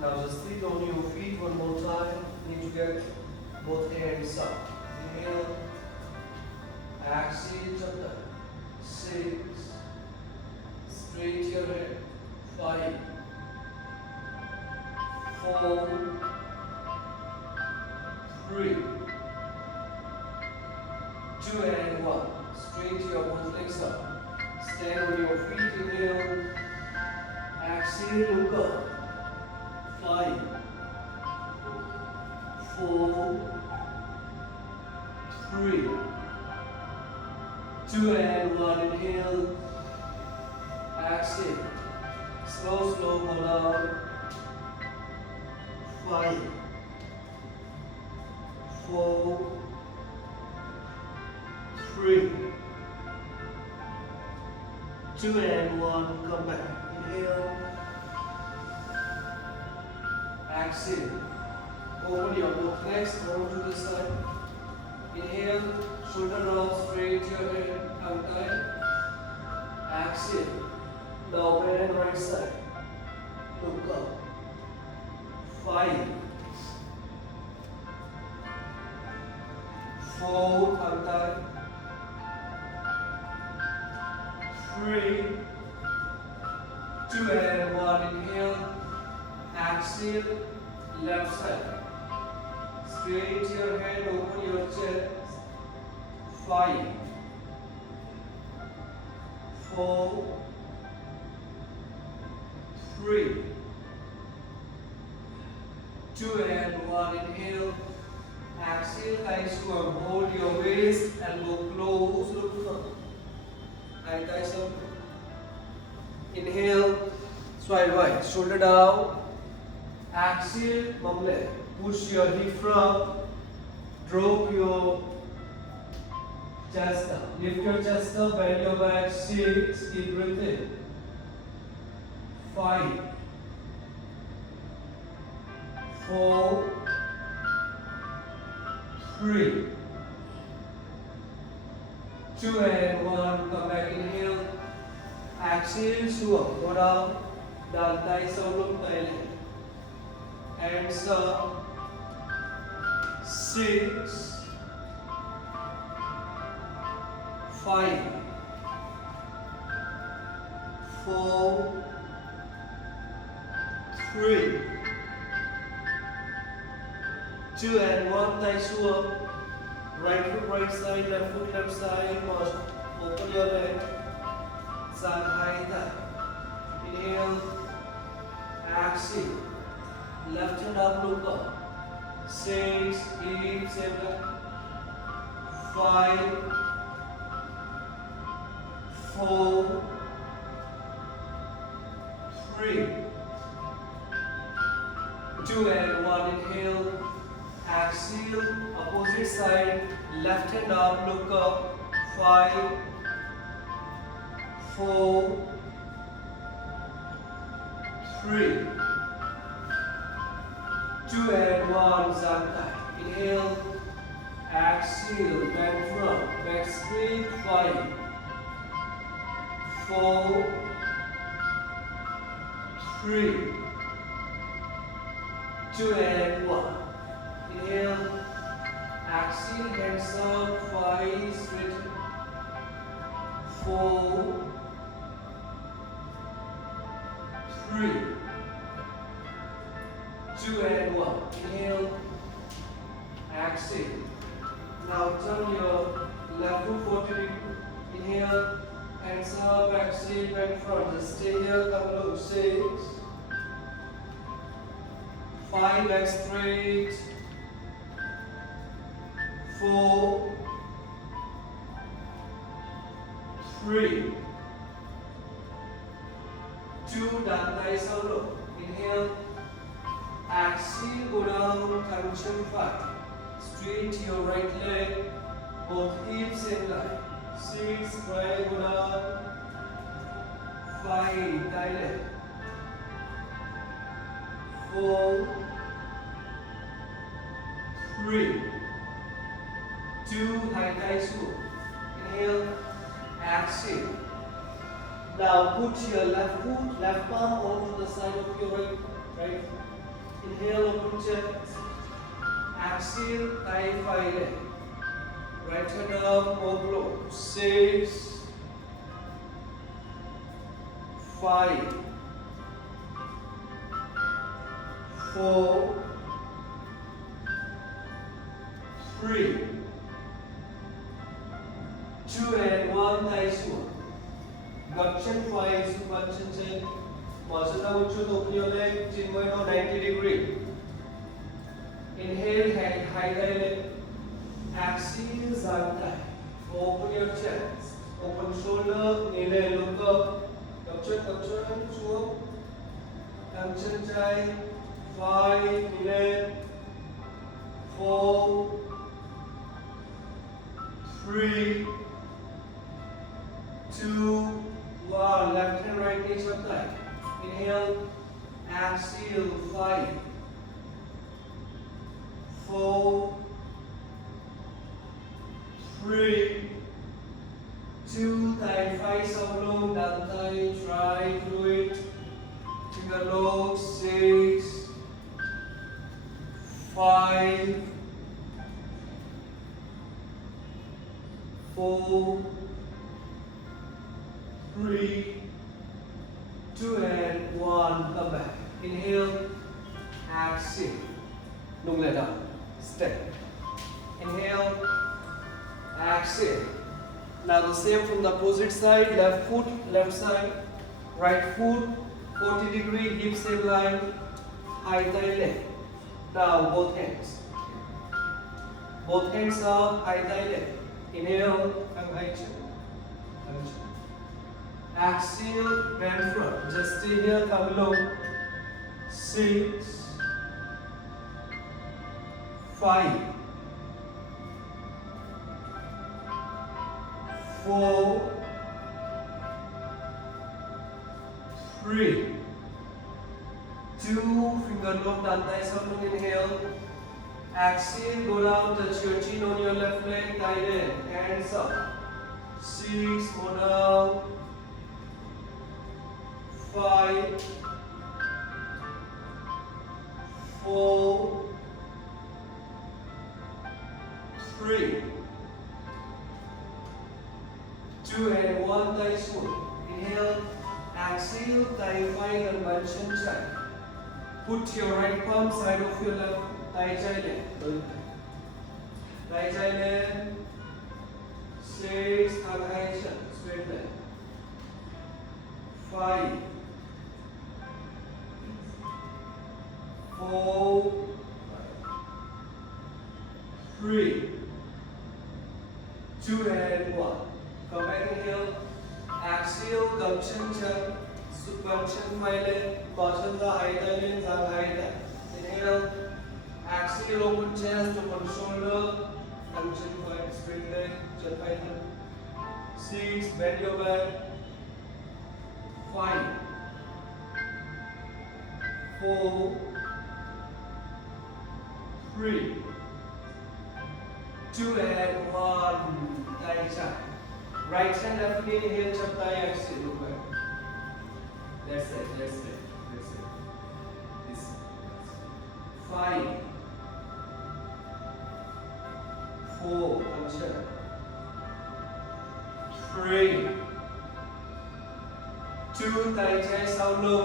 Now just sit on your feet one more time. Need to get both hands up. Inhale. Exhale. Jump down. 6. Straight your head. 5. 4. 3. 2 and 1. Straight your both legs up. Stand on your feet. Inhale. Exhale. Look up. 5. 4. 3. 2 and 1. Inhale. Exhale. Slow, slow, go down. 5. 4. 3. 2 and 1. Come back. Inhale. Exhale. Open your both legs. Roll to the side. Inhale. Shoulder roll. Straight your head. Tongue tight. Exhale. Now bend and right side. Look up. 5. 4. Tongue tight. 3. 2 and 1. Inhale. Exhale. Left side. Straight your head. Open your chest. 5. 4. 3. 2 and 1. Inhale. Exhale. Thighs to hold your waist. Elbow close. Look up. Thighs up. Inhale. Side wide. Shoulder down. Exhale. Mumble. Push your hip from. Drop your chest up. Lift your chest up. Bend your back. 6. Keep breathing. 5. 4. 3. 2 and 1. Come back. Inhale. Exhale. Swap. Go down. Down. Thighs up. Look Thailand. Hands up. 6. 5. 4. 3. 2 and 1. Thighs up. Right foot right side. Left foot left side. Open your leg. Side high thigh. Inhale. Exhale. Left hand up. Look up. 6. 8. 7. 5. 4. 3. 2 and 1. Inhale. Exhale. Opposite side. Left hand up. Look up. 5. 4. 3. 2 and 1. Zanta. Inhale. Exhale. Bend front. Back straight. 5. 4. 3. 2 and 1. Inhale. Exhale. Hands up. 5. Straight. 4. 3. 2 and 1. Inhale. Exhale. Now turn your left foot forward. Inhale. Hands up. Exhale. Back front. Just stay here. Come low. 6. 5. Back straight. 4. 3. 2. Down. Thighs are low. Inhale. Exhale. Go down. Tension 5. Straight your right leg. Both hips in line. 6. Try. Go down. 5. Dilate. 4. 3. 2. High thigh scoop. Inhale. Exhale. Now put your left foot, left palm onto the side of your right foot. Inhale, open chest. Exhale, thigh five leg. Right hand up, overflow. 6, 5, 4, 3, 2 and 1. Nice one. Gapchen 5, Supachen check. Masada Uchu, open your leg. Chin point on 90 degree. Inhale, high thigh leg. Exhale, zag thigh. Open your chest. Open shoulder. Knee leg, look up. Gapchen, show up. Gapchen chai. 5, 11, 4, 3, 2, 1. Left hand, right knee, up tight. Inhale, exhale, 5, 4, 3, 2, thigh 5, so long, down thigh, try, do it. Finger low, 6, 5, 4, 3, 2 and 1. Come back. Inhale, exhale. Don't let up. Step. Inhale, exhale. Now the same from the opposite side. Left foot, left side. Right foot, 40 degree, hip same line. High thigh leg. Now both hands. Both hands up, high thigh leg. Inhale, come high chin. Exhale, bend front. Just stay here, come low. 6, 5, 4, 3, 2, finger low, down thigh something. Inhale. Exhale, go down, touch your chin on your left leg, thigh leg, hands up. 6, go down. 5, 4, 3, 2 and 1. Thigh smooth. Inhale, exhale, thigh 5 and bunchen chai. Put your right palm side of your left thigh chai leg. Thigh chai leg. 6, thigh high chin, straight leg. 5, 4, 3, 2 and 1. Come back, inhale. Exhale, gapchen chan. Subgapchen phile. Caution the high thigh leg, zag high thigh. Inhale. Exhale, open chest, open shoulder. Gapchen phile, straight leg, chan phile. 6, bend your back. 5, 4, 3, 2 and 1. Thigh chai. Right hand, left knee, inhale, chap thigh, exhale, look back. That's it. This. 5, 4, 3, 2, thigh chai, sound low.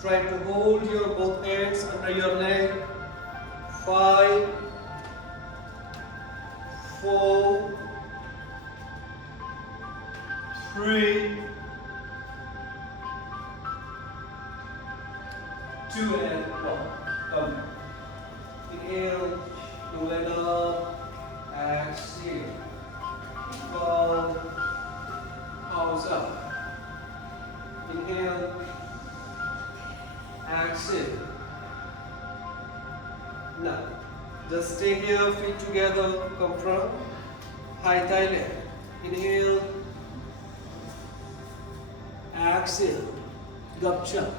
Try to hold your both hands under your leg. 5, 4, 3, 2 and 1. Come. Inhale, do it up. Exhale. Down. Pause up. Inhale. Exhale. Now, just stay here, feet together, come from high thigh leg. Inhale. Exhale. Gapcha.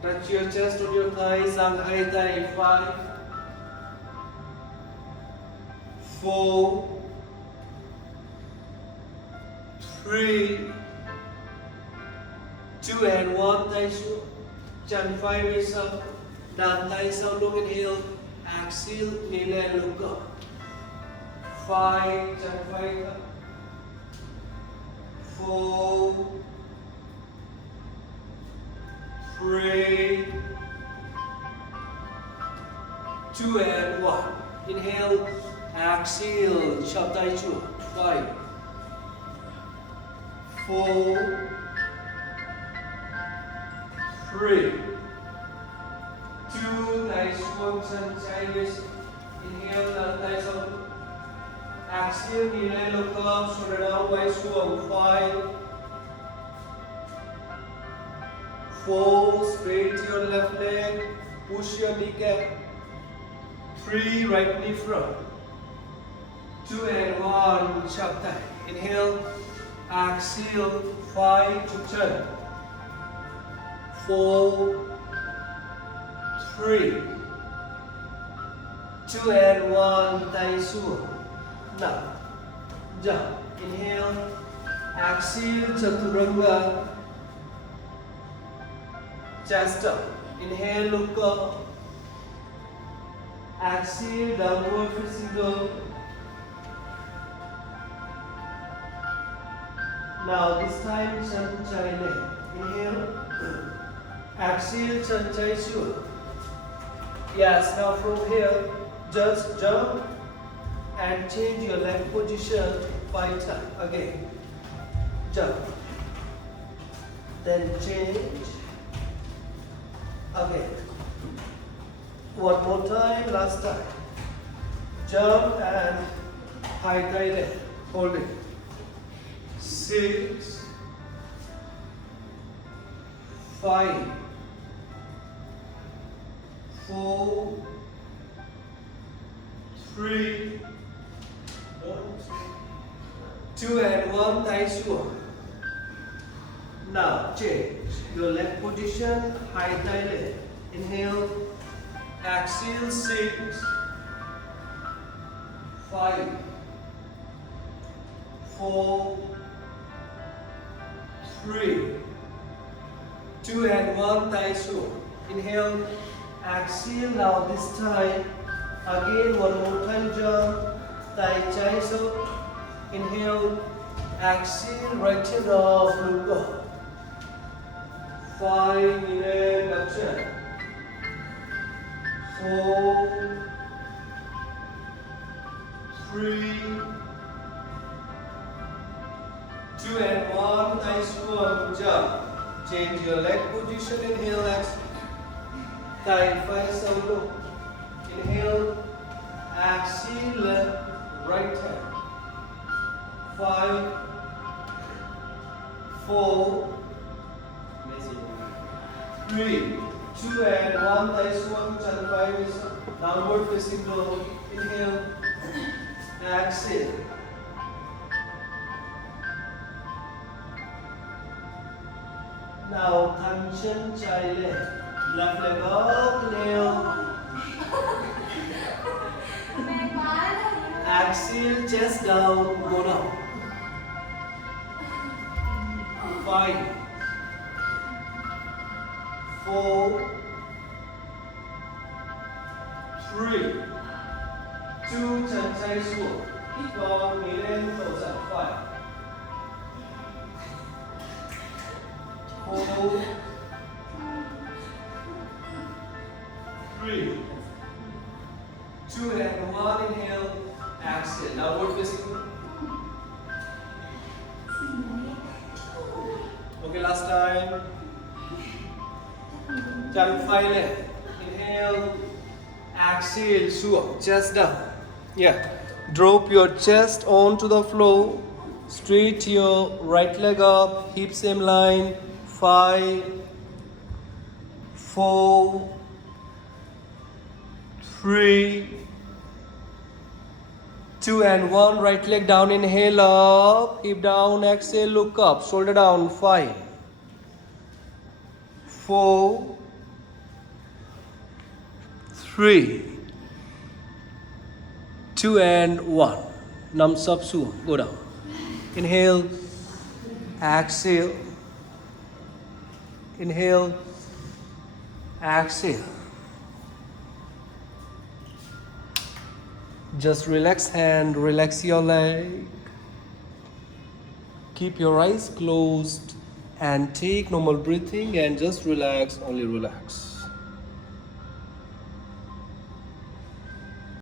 Touch your chest on your thighs, and high thigh. 5, 4, 3, 2 and 1. Thigh show. Chan 5 is up. Down, tay sau lưng, inhale. Exhale, kneel and look up. 5, chân quay thấp. 4, 3, 2 and 1. Inhale, exhale, chop tay chuột. 5, 4, 3, 2, nice one, sideways. Inhale, down, tay sau. Exhale, kneel and look up, shoulder down, wide swan. 5, 4, straight to your left leg, push your kneecap. 3, right knee front. 2 and 1, chop thigh. Inhale, exhale, 5 to turn. 4, 3, 2 and 1, tay xuống. Now, jump. Inhale, exhale, chaturanga. Chest up. Inhale, look up. Exhale, downward facing dog. Now this time, sunshai leg. Inhale. Exhale, sunshai sure. Yes, now from here, just jump and change your leg position 5 times. Again, jump. Then change. Again. One more time, last time. Jump and high thigh leg. Hold it. 6, 5, 4, 3, 2 and 1, thigh squat. Now change your leg position, high thigh leg. Inhale, exhale, 6, 5, 4, 3, 2 and 1, thigh squat. Inhale, exhale. Now this time, again one more time jump, thigh chest up. Inhale, exhale, right hand off, look up. 5, inhale, action. 4, 3, 2 and 1, nice one, jump. Change your leg position, inhale, exhale. Thigh face look. Inhale, exhale, left, right hand. 5, 4, 3, 2 and 1, nice one, turn 5 is downward facing dog. Inhale, exhale. Now, tension child leg. Left leg up, inhale. Exhale, chest down, go down. 5, 4, 3, 2, chân chay xuống. Hít vào, nghỉ lên, thở giãn 5, 4, 3, 2 and 1, inhale, exhale. Now we're facing. Okay, last time. Chân phay lên. Inhale, exhale, xuống, chest down. Yeah. Drop your chest onto the floor. Straight your right leg up, hip same line. 5, 4, 3, 2 and 1. Right leg down, inhale up, hip down, exhale, look up, shoulder down. 5, 4, 3, 2 and 1. Nằm sấp xuống, go down. Inhale, exhale. Inhale, exhale. Just relax hand, relax your leg. Keep your eyes closed and take normal breathing and just relax, only relax.